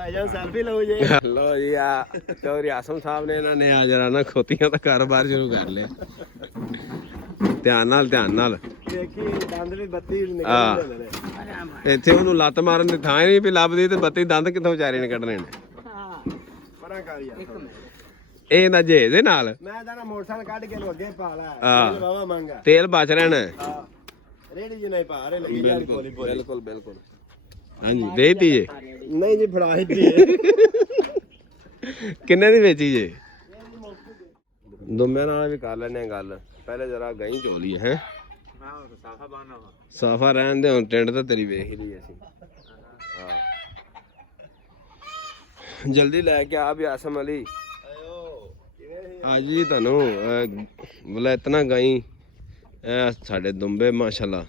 Bhaijaan selfie ਲਓ ਜੀ। ਲੋ ਜੀ ਆ ਚੌਧਰੀ ਆਸਮ ਸਾਹਿਬ ਨੇ ਇਹਨਾਂ ਨੇ ਆ ਜਰਾ ਨਾ ਖੋਤੀਆਂ ਦਾ ਕਾਰੋਬਾਰ ਸ਼ੁਰੂ ਕਰ ਲਿਆ। ਧਿਆਨ ਨਾਲ ਦੇਖੀ ਦੰਦ ਵੀ 32 ਹਾਂ। ਨਿਕਲਦੇ ਨੇ। ਇੱਥੇ ਉਹਨੂੰ ਲੱਤ ਮਾਰਨ ਦੀ ਥਾਂ ਹੀ ਨਹੀਂ ਵੀ ਲੱਭਦੀ ਤੇ 32 ਦੰਦ ਕਿੱਥੋਂ ਵਿਚਾਰੇ ਨੇ ਕੱਢਣੇ ਨੇ। ਬੜਾ ਕਰ ਯਾਰ ਇਹ ਨਾ ਜੇ ਦੇ ਨਾਲ ਮੈਂ ਤਾਂ ਨਾ ਮੋਟਰਸਾਈਕਲ ਕੱਢ ਕੇ ਨੂੰ ਅੱਗੇ ਪਾ ਲਾ ਹਾਂ। ਬਾਬਾ ਮੰਗਾ ਤੇਲ ਬਚ ਰਹਿਣਾ। ਹਾਂ ਰੇੜੀ ਜੀ ਨਹੀਂ ਪਾ ਰਹੇ ਲੱਗੀ ਯਾਰ ਬੋਲੀ ਬਿਲਕੁਲ ਹਾਂਜੀ ਦੇਤੀ ਜੇ ਨਹੀਂ ਜੀ ਫੜਾ ਹੀ ਕਿੰਨੇ ਦੀ ਵੇਚੀ ਜੇ? ਦੁੰਮਿਆਂ ਨਾਲ ਵੀ ਕਰ ਲੈਣੇ ਗੱਲ। ਪਹਿਲੇ ਜਰਾ ਗਈ ਚੋਲੀ ਹੈ ਸਾਫਾ ਰਹਿਣ ਦੇ। ਹੁਣ ਟਿੰਡ ਤਾਂ ਤੇਰੀ ਵੇਖ ਹੀ ਲਈ ਅਸੀਂ। ਹਾਂ ਜਲਦੀ ਲੈ ਕੇ ਆ ਵੀ ਆਸਮ ਅਲੀ ਅੱਜ ਜੀ ਤੁਹਾਨੂੰ ਬੋਲਾ ਇਤਨਾ ਗਈ ਸਾਡੇ ਦੁੰਬੇ ਮਾਸ਼ਾਅੱਲਾ।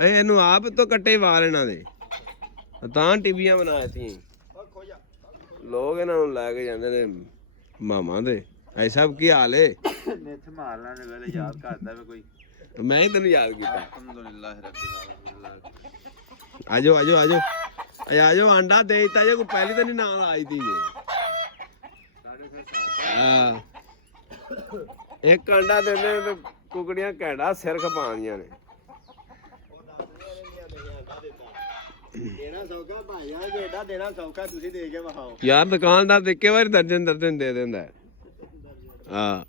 ਇਹਨੂੰ ਆਪ ਤੋਂ ਕੱਟੇ ਵਾਲ ਇਹਨਾਂ ਦੇ ਤਾਂ ਟਿੱਬੀਆਂ ਬਣਾਏ ਸੀ ਲੋਕ। ਇਹਨਾਂ ਨੂੰ ਲੈ ਕੇ ਜਾਂਦੇ ਨੇ ਮਾਮਾ ਦੇ। ਐ ਸਭ ਕੀ ਹਾਲ ਏ? ਨਿੱਥ ਮਾਰਨਾ ਨੇ ਵੇਲੇ ਯਾਦ ਕਰਦਾ ਵੇ ਕੋਈ। ਮੈਂ ਹੀ ਤੈਨੂੰ ਯਾਦ ਕੀਤਾ। ਅਲਹਮਦੁਲਿल्लाह ਰੱਬਿਲ ਆਲਮੀਨ। ਆਜੋ ਆਂਡਾ ਦੇ ਦਿੱਤਾ ਜੇ ਕੋਈ ਪਹਿਲੀ ਤਾਂ ਨਹੀਂ ਨਾਲ ਆਈ ਤੀ ਜੇ। ਹਾਂ ਇੱਕ ਅੰਡਾ ਦਿੰਦੇ ਤੇ ਕੁਕੜੀਆਂ ਘੈਂਡਾ ਸਿਰ ਖਪਾਉਂਦੀਆਂ ਨੇ। ਦੇਣਾ ਸੌਖਾ ਭਾਈਆ ਜਿਹੜਾ ਦੇਣਾ ਸੌਖਾ ਤੁਸੀਂ ਦੇ ਕੇ ਵਿਖਾਓ ਯਾਰ ਦੁਕਾਨਦਾਰ ਤੇ ਇੱਕੇ ਵਾਰੀ ਦਰਜਨ ਦੇ ਦਿੰਦਾ। ਹਾਂ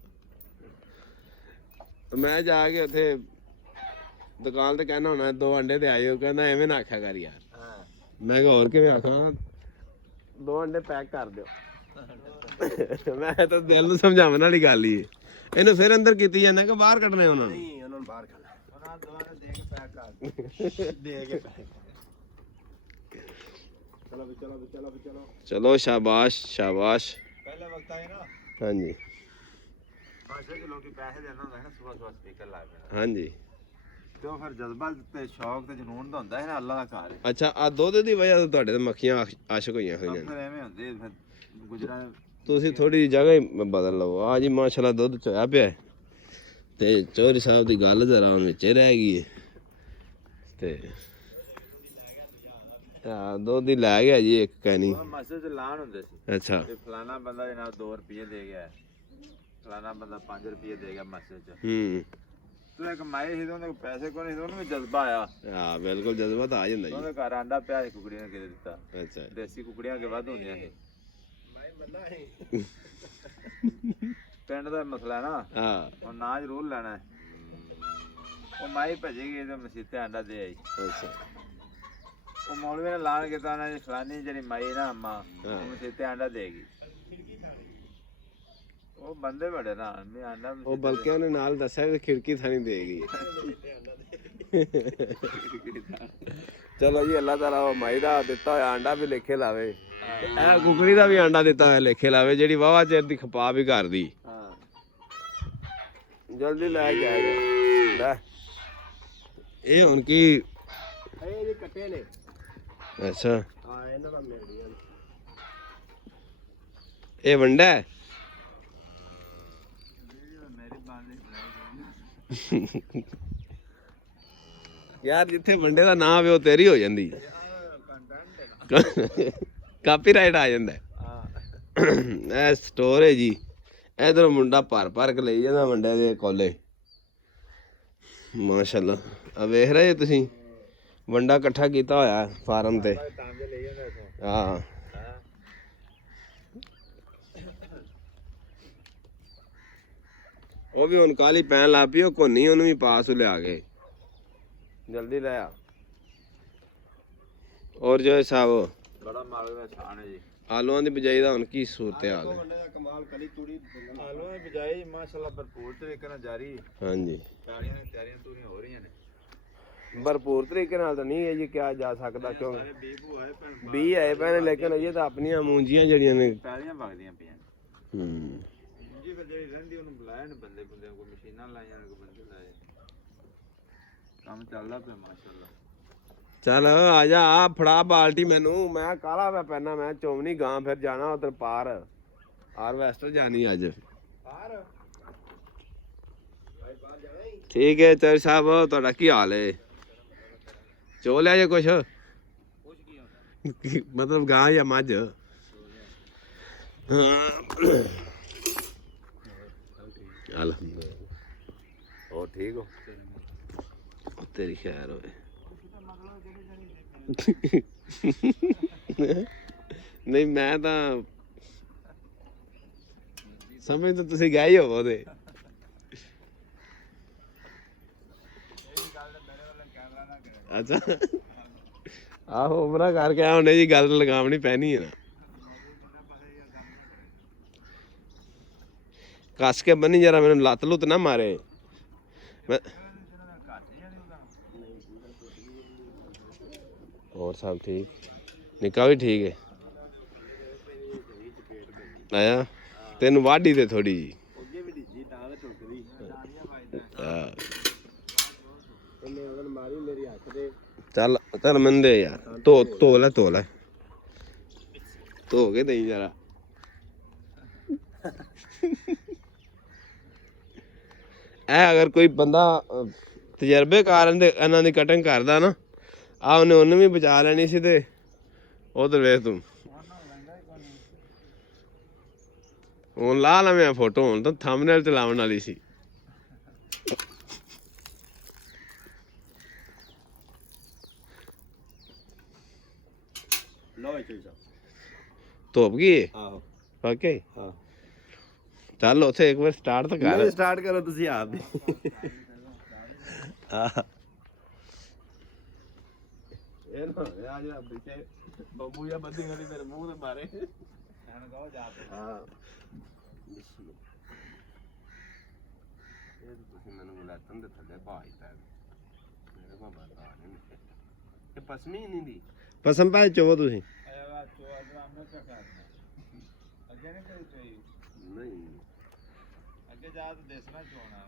ਮੈਂ ਜਾ ਕੇ ਉੱਥੇ ਦੁਕਾਨ ਤੇ ਕਹਿਣਾ ਹੋਣਾ 2 ਅੰਡੇ ਤੇ ਆਇਓ। ਕਹਿੰਦਾ ਐਵੇਂ ਨਾ ਆਖਿਆ ਕਰ ਯਾਰ। ਮੈਂ ਕਿਹਾ ਹੋਰ ਕਿਵੇਂ ਆਖਾਂ 2 ਅੰਡੇ ਪੈਕ ਕਰ ਦਿਓ। ਮੈਂ ਤਾਂ ਦਿਲ ਨੂੰ ਸਮਝਾਉਣ ਵਾਲੀ ਗੱਲ ਹੀ। ਇਹਨੂੰ ਫਿਰ ਅੰਦਰ ਕੀਤੀ ਜਾਂਦਾ ਕਿ ਬਾਹਰ ਕੱਢਣੇ ਉਹਨਾਂ ਨੂੰ? ਨਹੀਂ ਉਹਨਾਂ ਨੂੰ ਬਾਹਰ ਕੱਢਣਾ। ਉਹਨਾਂ ਦੋਵਾਂ ਨੂੰ ਦੇ ਕੇ ਪੈਕ ਕਰ ਦੇ ਕੇ ਪੈਕ। ਚਲੋ ਸ਼ਾਬਾਸ਼ ਪਹਿਲੇ ਵਕਤ ਆਏ ਨਾ ਹਾਂਜੀ ਪਾਸੇ ਦੇ ਲੋਕੀ ਪੈਸੇ ਦੇਣਾ ਹੁੰਦਾ ਹੈ ਨਾ ਸਵੇਰ ਸਪੀਕਰ ਲਾ ਕੇ। ਹਾਂਜੀ ਤੇ ਉਹ ਫਿਰ ਜਜ਼ਬਾ ਤੇ ਸ਼ੌਕ ਤੇ ਜਨੂਨ ਦਾ ਹੁੰਦਾ ਹੈ ਨਾ ਅੱਲਾ ਦਾ ਘਰ ਹੈ। ਅੱਛਾ ਆ ਦੁੱਧ ਦੀ ਵਜ੍ਹਾ ਤੋਂ ਤੁਹਾਡੇ ਤੇ ਮੱਖੀਆਂ ਆਸ਼ਕ ਹੋਈਆਂ ਹੋਈਆਂ ਫਿਰ ਐਵੇਂ ਹੁੰਦੇ ਫਿਰ ਗੁਜਰਾਂ। ਤੁਸੀਂ ਥੋੜੀ ਜਿਹੀ ਜਗ੍ਹਾ ਹੀ ਬਦਲ ਲਓ। ਆ ਜੀ ਮਾਸ਼ਾਅੱਲਾ ਦੁੱਧ ਚੋਇਆ ਪਿਆ ਤੇ ਚੌਧਰੀ ਸਾਹਿਬ ਦੀ ਗੱਲ ਜ਼ਰਾ ਹੁਣ ਵਿੱਚ ਰਹਿ ਗਈ ਹੈ ਤੇ ਦੁੱਧ ਹੀ ਲੈ ਗਿਆ ਜੀ ਇੱਕ ਕੈਨੀ। ਮਸਜਿਦ ਚ ਲਾਣ ਹੁੰਦੇ ਸੀ। ਅੱਛਾ ਤੇ ਫਲਾਣਾ ਬੰਦਾ ਦੇ ਨਾਲ 2 ਰੁਪਏ ਦੇ ਗਿਆ, ਫਲਾਣਾ ਬੰਦਾ 5 ਰੁਪਏ ਦੇ ਗਿਆ ਮਸਜਿਦ ਚ। ਤੂੰ ਇੱਕ ਮਾਏ ਸੀ ਉਹਦੇ ਕੋਲ ਪੈਸੇ ਕੋਈ ਨਹੀਂ, ਉਹਨੂੰ ਵੀ ਜਜ਼ਬਾ ਆਇਆ। ਹਾਂ ਬਿਲਕੁਲ ਜਜ਼ਬਾ ਤਾਂ ਆ ਜਾਂਦਾ ਜੀ। ਉਹਦੇ ਘਰ ਆਂਡਾ ਪਿਆ ਸੀ, ਕੁਕੜੀਆਂ ਨੇ ਕਿਤੇ ਦਿੱਤਾ। ਅੱਛਾ ਦੇਸੀ ਕੁਕੜੀਆਂ ਕੇ ਵੱਧ ਹੁੰਦੀਆਂ ਇਹ ਪਿੰਡ ਦਾ ਮਸਲਾ ਨਾ। ਹਾਂ ਹੁਣ ਨਾ ਜ਼ਰੂਰ ਲੈਣਾ। ਉਹ ਮਾਈ ਭਜੇਗੀ ਤੇ ਮਸੀਤੇ ਆਂਡਾ ਦੇ ਆਈ। ਅੱਛਾ ਉਹ ਮੌਲਵੀ ਨੇ ਲਾਣ ਕੀਤਾ ਉਹਨਾਂ ਦੀ ਫਲਾਨੀ ਜਿਹੜੀ ਮਾਈ ਨਾ ਅੰਮਾ ਉਹ ਮਸੀਤੇ ਆਂਡਾ ਦੇਗੀ। ਉਹ ਬੰਦੇ ਬੜੇ ਨਾ ਆਂਡਾ ਉਹ ਬਲਕਿ ਉਹਨੇ ਨਾਲ ਦੱਸਿਆ ਵੀ ਖਿੜਕੀ ਥਾਣੀ ਦੇਗੀ। ਚਲੋ ਜੀ ਅੱਲਾਹ ਤਾਲਾ ਉਹ ਮਾਈ ਦਾ ਦਿੱਤਾ ਹੋਇਆ ਆਂਡਾ ਵੀ ਲੇਖੇ ਲਾਵੇ। ਇਹ ਕੁਕੜੀ ਦਾ ਵੀ ਆਂਡਾ ਦਿੱਤਾ ਹੋਇਆ ਲੇਖੇ ਲਾਵੇ ਜਿਹੜੀ ਵਾਵਾ ਚਿਰ ਦੀ ਖਪਾ ਵੀ ਕਰਦੀ। ਜਲਦੀ ਲੈ ਕੇ ਆਏਗਾ ਲੈ। ਇਹ ਹੁਣ ਕੀ ਇਹ ਜੀ ਕੱਟੇ ਨੇ। ਅੱਛਾ ਹਾਂ ਇਹਨਾਂ ਦਾ ਮਿਲਦੀਆਂ ਨੇ। ਇਹ ਵੰਡਾ ਹੈ? ਯਾਰ ਜਿੱਥੇ ਵੰਡੇ ਦਾ ਨਾਂ ਆਵੇ ਉਹ ਤੇਰੀ ਹੋ ਜਾਂਦੀ। ਕਾਪੀਰਾਈਟ ਆ ਜਾਂਦਾ। ਇਹ ਸਟੋਰ ਹੈ ਜੀ। ਇਧਰ ਮੁੰਡਾ ਭਰ ਕੇ ਲਈ ਜਾਂਦਾ ਵੰਡੇ ਦੇ ਕੋਲੇ। ਮਾਸ਼ਾਅੱਲਾ ਆ ਵੇਖ ਰਹੇ ਤੁਸੀਂ ਵੰਡਾ ਇਕੱਠਾ ਕੀਤਾ ਹੋਇਆ ਫਾਰਮ ਤੇ। ਹਾਂ ਉਹ ਵੀ ਹੁਣ ਕਾਲੀ ਪੈਣ ਲੱਗ ਪਈ। ਉਹ ਕੋਨੀ ਉਹਨੂੰ ਵੀ ਪਾਸ ਲਿਆ ਕੇ ਜਲਦੀ ਲੈ ਆ। ਔਰ ਜੋ ਸਾਹਿਬ ਬੜਾ ਮਾਲ ਦਾ ਛਾਣ ਹੈ ਜੀ। ਆਲੂਆਂ ਦੀ ਬਿਜਾਈ ਦਾ ਹੁਣ ਕੀ ਸੂਰਤ ਹਾਲ ਹੈ? ਕਮਾਲ ਕਲੀ ਤੂੜੀ ਆਲੂਆਂ ਦੀ ਬਿਜਾਈ ਮਾਸ਼ਾਅੱਲਾ ਭਰਪੂਰ ਤਰੀਕੇ ਨਾਲ ਜਾਰੀ। ਹਾਂਜੀ ਪੈੜੀਆਂ ਦੀਆਂ ਤਿਆਰੀਆਂ ਤੂਰੀਆਂ ਹੋ ਰਹੀਆਂ ਨੇ। ਭਰਪੂਰ ਤਰੀਕੇ ਨਾਲ ਤਾਂ ਨਹੀਂ ਹੈ ਜੀ ਕਿਹਾ ਜਾ ਸਕਦਾ ਕਿਉਂਕਿ ਬੀ ਆਏ ਪਏ ਨੇ ਲੇਕਿਨ ਇਹ ਤਾਂ ਆਪਣੀਆਂ ਮੂੰਜੀਆਂ ਜਿਹੜੀਆਂ ਨੇ ਪੈੜੀਆਂ ਵਗਦੀਆਂ ਪਈਆਂ। ਮੂੰਜੀ ਫਿਰ ਜਿਹੜੀ ਰਹਿੰਦੀ ਉਹਨੂੰ ਬੁਲਾਇਆ ਨੇ ਬੰਦੇ ਕੋਈ ਮਸ਼ੀਨਾਂ ਲਾਈਆਂ ਨੇ ਕੋਈ ਬੰਦੇ ਲਾਏ। ਕੰਮ ਚੱਲਦਾ ਪਿਆ ਮਾਸ਼ਾਅੱਲਾ। ਚੱਲ ਆ ਜਾ ਆ ਫੜਾ ਬਾਲਟੀ ਮੈਨੂੰ। ਮੈਂ ਕਾਲਾ ਮੈਂ ਪੈਣਾ ਮੈਂ ਚੋਵਨੀ ਗਾਂ ਫਿਰ ਜਾਣਾ ਉਧਰ ਪਾਰ ਹਾਰਵੈਸਟਰ ਜਾਣੀ ਅੱਜ। ਠੀਕ ਹੈ ਚੌਧਰੀ ਸਾਹਿਬ ਤੁਹਾਡਾ ਕੀ ਹਾਲ ਹੈ? ਚੋ ਲਿਆ ਜੇ ਕੁਛ? ਮਤਲਬ ਗਾਂ ਜਾਂ ਮੱਝ? ਅਲਹਮਦੁਲਿਲਾ। ਹੋਰ ਠੀਕ ਹੋ? ਤੇਰੀ ਖੈਰ ਹੋਵੇ। ਨਹੀਂ ਮੈਂ ਤਾਂ ਸਮਝ ਤਾਂ ਤੁਸੀਂ ਗਏ ਹੀ ਹੋਵੋ ਉਹਦੇ। ਅੱਛਾ ਆਹੋ ਉਮਰਾ ਕਰਕੇ ਆ ਉਹਨੇ ਜੀ ਗੱਲ ਲਗਾਵਣੀ ਪੈਣੀ ਹੈ ਨਾ। ਕੱਸ ਕੇ ਬੰਨੀ ਜਰਾ, ਮੈਨੂੰ ਲੱਤ ਲੁੱਤ ਨਾ ਮਾਰੇ। ਹੋਰ ਸਭ ਠੀਕ? ਨਿੱਕਾ ਵੀ ਠੀਕ ਹੈ? ਆਇਆ ਤੈਨੂੰ ਵਾਢੀ ਤੇ ਥੋੜੀ ਜੀ। ਚੱਲ ਚੱਲ ਮੰਦੇ ਯਾਰ, ਧੋ ਲੈ ਧੋ ਕੇ ਦੇਈ ਜਰਾ। ਇਹ ਅਗਰ ਕੋਈ ਬੰਦਾ ਤਜਰਬੇਕਾਰ ਇਹਨਾਂ ਦੀ ਕਟਿੰਗ ਕਰਦਾ ਨਾ, ਆ ਉਹਨੇ ਵੀ ਬਚਾ ਲੈਣੀ ਸੀ। ਤੇ ਉਧਰ ਵੇਖ ਤੂੰ, ਹੁਣ ਲਾ ਲਵੇਂ ਫੋਟੋ, ਹੁਣ ਤਾਂ ਥੰਬਨੇਲ ਤੇ ਲਾਉਣ ਵਾਲੀ ਸੀ। ਧੁੱਪ ਗਈ? ਆਹੋ ਵਾਕਈ। ਹਾਂ ਚੱਲ ਉੱਥੇ ਇੱਕ ਵਾਰ ਸਟਾਰਟ ਤਾਂ ਕਰ। ਸਟਾਰਟ ਕਰੋ ਤੁਸੀਂ ਆਪ ਹੀ। ਇਹ ਨਾ ਆ ਜਿਹੜਾ ਪਿੱਛੇ ਬੱਬੂ ਜਾਂ ਬੱਦੀ ਗਲੀ ਤੇਰੇ ਮੂੰਹ ਤੇ ਮਾਰੇ। ਹਾਂ ਇਹ ਤੁਸੀਂ ਮੈਨੂੰ ਲੈਤਨ ਦੇ ਥੱਲੇ ਭਾਈ ਪੈ ਮੇਰੇ ਕੋਲ ਬਤਾ ਨਹੀਂ। ਇਹ ਪਸਮੀ ਨਹੀਂ ਦੀ ਪਸਮ ਪਾ ਚੋਵੋ ਤੁਸੀਂ। ਨਹੀਂ ਅੱਗੇ ਜਾ ਤਾਂ ਦੇਸਣਾ ਚੋਣਾ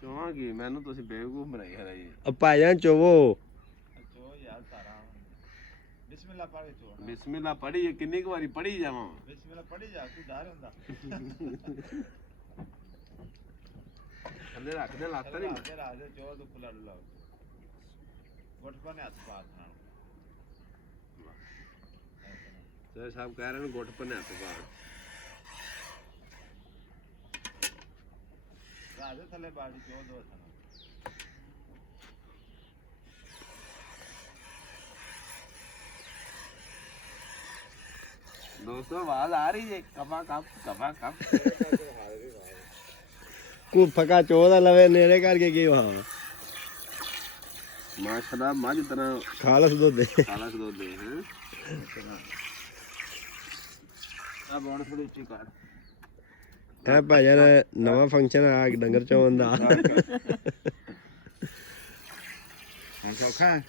ਚੋਵਾਂਗੀ। ਮੈਨੂੰ ਤੁਸੀਂ ਬੇਵਕੂਫ ਬਣਾਈ ਹੈ ਜੀ। ਭਾਈਆਂ ਚੋਵੋ ਚੋ ਯਾਰ ਸਾਰਾ। ਬਿਸਮਿਲ੍ਲਾ ਪੜ੍ਹ ਕੇ ਚੋਣਾ। ਬਿਸਮਿਲ੍ਲਾ ਪੜ੍ਹੀ ਕਿੰਨੀ ਕੁ ਵਾਰੀ ਪੜ੍ਹੀ ਜਾਵਾਂ? ਬਿਸਮਿਲ੍ਲਾ ਪੜ੍ਹੀ ਜਾ, ਤੂੰ ਡਰ ਹੁੰਦਾ। ਥੱਲੇ ਰੱਖ ਦੇ, ਲੱਤ ਨਹੀਂ ਰਾਜ ਦੇ ਚੋ ਤੂੰ ਖੁੱਲਾ ਡੁੱਲਾ ਗੁੱਟ ਪਾਣੇ ਹੱਥ ਪਾ ਨਾਲ। ਸਰ ਸਾਹਿਬ ਕਹਿ ਰਹੇ ਨੇ ਗੁੱਟ ਪਨੇ ਹੱਥ ਪਾ। ਰਾਜ ਦੇ ਥੱਲੇ ਬਾੜੀ ਚੋ ਦੋ ਥਾਂ। ਦੋਸਤੋ ਆਵਾਜ਼ ਆ ਰਹੀ ਹੈ ਕਪਾ ਕੱਪ। ਕੋ ਫਕਾ ਚੋ ਦਾ ਲਵੇ ਨੇੜੇ ਕਰਕੇ ਕੀ ਵਾ ਮਾਸ਼ਾਅੱਲਾ ਮੱਝ ਤਰ੍ਹਾਂ ਖਾਲਸ ਦੁੱਧ ਦੇ। ਖਾਲਸ ਦੁੱਧ ਦੇ ਹੈ। ਆ ਬੋਣ ਥੋੜੀ ਉੱਚੀ ਕਰ। ਇਹ ਭਾਈਆਂ ਨੇ ਨਵਾਂ ਫੰਕਸ਼ਨ ਆ ਡੰਗਰ ਚੋਣ ਦਾ। ਹਾਂ ਸੌਖਾ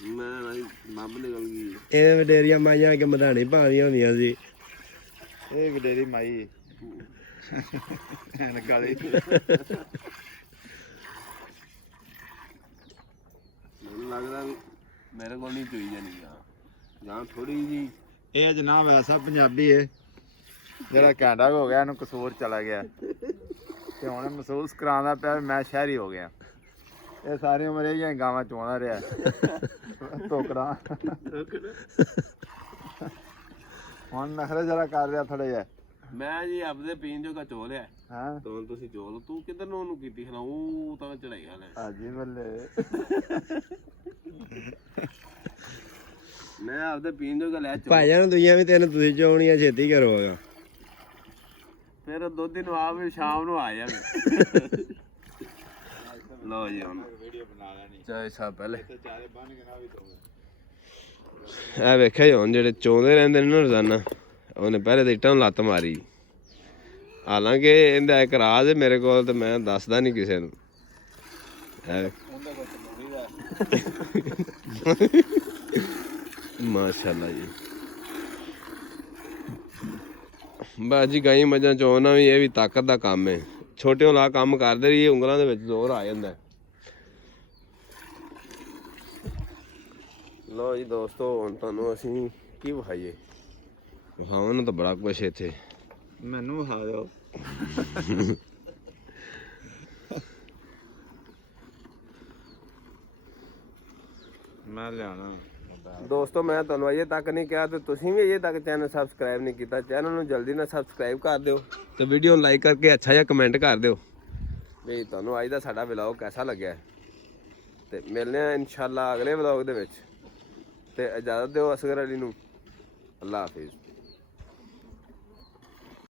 ਮੈਂ ਮੰਮ ਨਿਕਲ ਗਈ। ਇਹ ਵਡੇਰੀਆਂ ਮਾਈਆਂ ਕਿ ਮਧਾਣੀ ਭਾਣੀਆਂ ਹੁੰਦੀਆਂ ਸੀ। ਇਹ ਵਡੇਰੀ ਮਾਈ ਕਾਲੀ। ਮੈਨੂੰ ਲੱਗਦਾ ਵੀ ਮੇਰੇ ਕੋਲ ਨਹੀਂ ਚੋਈ ਜਾਣੀ ਜਾਂ ਥੋੜੀ ਜੀ। ਇਹ ਜਨਾਬ ਐਸਾ ਪੰਜਾਬੀ ਹੈ ਜਿਹੜਾ ਕੈਂਡਾ ਹੋ ਗਿਆ, ਇਹਨੂੰ ਕਸੂਰ ਚਲਾ ਗਿਆ ਤੇ ਹੁਣ ਮਹਿਸੂਸ ਕਰਾਉਂਦਾ ਪਿਆ ਮੈਂ ਸ਼ਹਿਰੀ ਹੋ ਗਿਆ। ਇਹ ਸਾਰੀ ਉਮਰ ਇਹ ਗਾਵਾਂ ਚੋਂਦਾ ਰਿਹਾ ਟੋਕਰਾ। ਹੁਣ ਨਖਰੇ ਜਰਾ ਕਰ ਰਿਹਾ ਥੋੜਾ ਜਿਹਾ। ਮੈਂ ਜੀ ਆਪਦੇ ਪੀਣ ਜੋਗਾ ਚੋ ਲਿਆ। ਹਾਂ ਤਾਂ ਤੁਸੀਂ ਚੋ ਲਓ। ਤੂੰ ਕਿੱਧਰ ਨੂੰ ਉਹਨੂੰ ਕੀਤੀ ਖਣਾ? ਉਹ ਤਾਂ ਚੜਾਈ ਹਾਲੇ ਹਾਜੀ ਬੱਲੇ। ਮੈਂ ਆਪਦੇ ਪੀਣ ਜੋਗਾ ਲੈ ਚੋ। ਭਾਈਆਂ ਨੂੰ ਦੁਈਆਂ ਵੀ ਤਿੰਨ ਤੁਸੀਂ ਚੋਣੀਆਂ, ਛੇਤੀ ਕਰੋਗਾ। ਫਿਰ ਦੁੱਧ ਨੂੰ ਆਪ ਵੀ ਸ਼ਾਮ ਨੂੰ ਆ ਜਾਵੇ। ਲੋ ਜੀ ਹੁਣ ਵੀਡੀਓ ਬਣਾ ਲੈਣੀ ਚਾਹੇ ਸਾ ਪਹਿਲੇ ਤੇ ਚਾਰੇ ਬਣ ਕੇ ਨਾ ਵੀ ਦੋ। ਇਹ ਵੇਖਿਆ ਜੀ ਹੁਣ ਜਿਹੜੇ ਚੋਂਦੇ ਰਹਿੰਦੇ ਨੇ ਨਾ ਰੋਜ਼ਾਨਾ, ਉਹਨੇ ਪਹਿਲੇ ਤਾਂ ਇੱਟਾਂ ਨੂੰ ਲੱਤ ਮਾਰੀ। ਹਾਲਾਂਕਿ ਇਹਦਾ ਇੱਕ ਰਾਜ਼ ਹੈ ਮੇਰੇ ਕੋਲ, ਤੇ ਮੈਂ ਦੱਸਦਾ ਨਹੀਂ ਕਿਸੇ ਨੂੰ। ਮਾਸ਼ਾਅੱਲਾ ਜੀ। ਬਾਜੀ ਗਾਈ ਮੱਝਾਂ ਚੋਣਾ ਵੀ ਇਹ ਵੀ ਤਾਕਤ ਦਾ ਕੰਮ ਹੈ। ਛੋਟੇ ਲਾ ਕੰਮ ਕਰਦੇ ਰਹੀਏ, ਉਂਗਲਾਂ ਦੇ ਵਿੱਚ ਜ਼ੋਰ ਆ ਜਾਂਦਾ। ਲੋ ਜੀ ਦੋਸਤੋ, ਹੁਣ ਤੁਹਾਨੂੰ ਅਸੀਂ ਕੀ ਵਿਖਾਈਏ? ਵਿਖਾਉਣ ਨੂੰ ਤਾਂ ਬੜਾ ਕੁਛ ਇੱਥੇ। ਮੈਨੂੰ ਵਿਖਾ ਦਿਓ। ਮੈਂ ਲਿਆਣਾ ਦੋਸਤੋ ਮੈਂ ਤੁਹਾਨੂੰ ਅਜੇ ਤੱਕ ਨਹੀਂ ਕਿਹਾ ਤੇ ਤੁਸੀਂ ਵੀ ਅਜੇ ਤੱਕ ਚੈਨਲ ਸਬਸਕ੍ਰਾਈਬ ਨਹੀਂ ਕੀਤਾ, ਚੈਨਲ ਨੂੰ ਜਲਦੀ ਨਾਲ ਸਬਸਕ੍ਰਾਈਬ ਕਰ ਦਿਓ ਤੇ ਵੀਡੀਓ ਨੂੰ ਲਾਈਕ ਕਰਕੇ ਅੱਛਾ ਜਿਹਾ ਕਮੈਂਟ ਕਰ ਦਿਓ ਵੀ ਤੁਹਾਨੂੰ ਅੱਜ ਦਾ ਸਾਡਾ ਵਲੌਗ ਕਿਹਦਾ ਲੱਗਿਆ। ਤੇ ਮਿਲਦੇ ਆ ਇਨਸ਼ਾਅੱਲਾ ਅਗਲੇ ਵਲੌਗ ਦੇ ਵਿੱਚ। ਤੇ ਇਜਾਜ਼ਤ ਦਿਓ ਅਸਗਰ ਅਲੀ ਨੂੰ। ਅੱਲਾ ਹਾਫਿਜ਼।